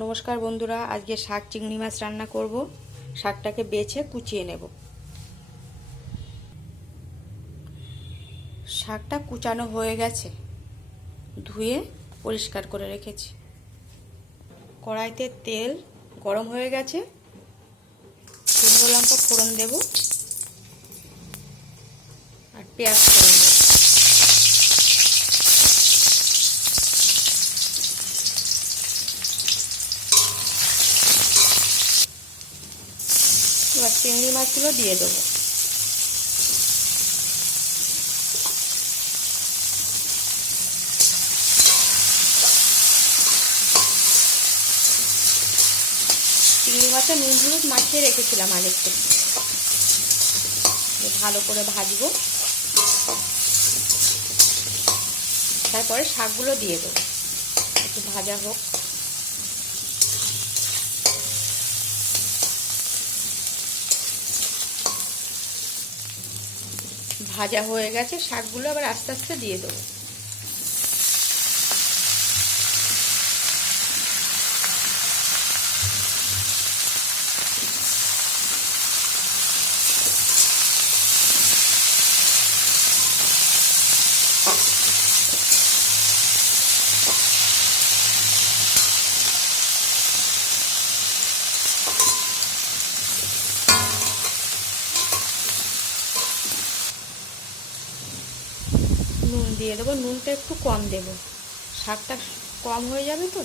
নমস্কার বন্ধুরা, আজকে শাক চিংড়ি মাছ রান্না করব। শাকটাকে বেছে কুচিয়ে নেব। শাকটা কুচানো হয়ে গেছে, ধুয়ে পরিষ্কার করে রেখেছি। কড়াইতে তেল গরম হয়ে গেছে, শুকনো লঙ্কা ফোড়ন দেব আর পেঁয়াজ ফোড়ন দেব। এবার চিংড়ি মাছগুলো দিয়ে দেবো। চিংড়ি মাছে নুন হলুদ মাখিয়ে রেখেছিলাম আগের থেকে। ভালো করে ভাজবো, তারপরে শাকগুলো দিয়ে দেবো, একটু ভাজা হোক। ভাজা হয়ে গেছে, শাকগুলো আবার আস্তে আস্তে দিয়ে দেবো। নুন দিয়ে দেবো, নুনটা একটু কম দেব, শাকটা কম হয়ে যাবে তো।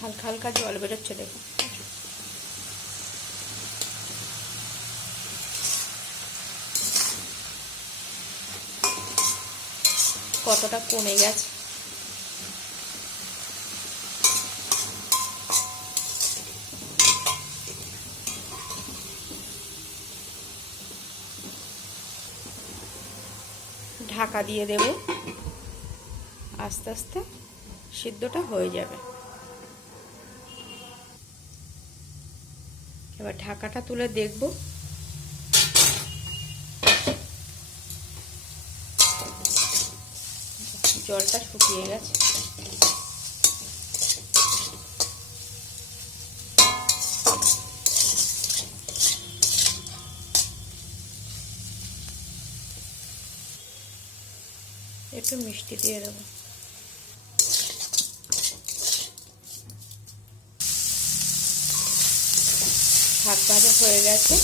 হালকা হালকা জল বেরোচ্ছে, দেখো। কতটা কমে গেছে। ঢাকা দিয়ে দেব, আস্তে আস্তে সিদ্ধটা হয়ে যাবে। এবার ঢাকাটা তুলে দেখব। জলটা শুকিয়ে গেছে। একটু মিষ্টি দিয়ে দেবো। শাক ভাজা হয়ে গেছে,